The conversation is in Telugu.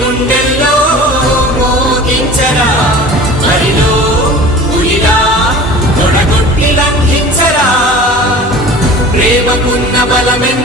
గుండెల్లో మోగించరా? మరిలో పులిలా తొడగొట్టి లంఘించరా? ప్రేమకున్న బలమెన్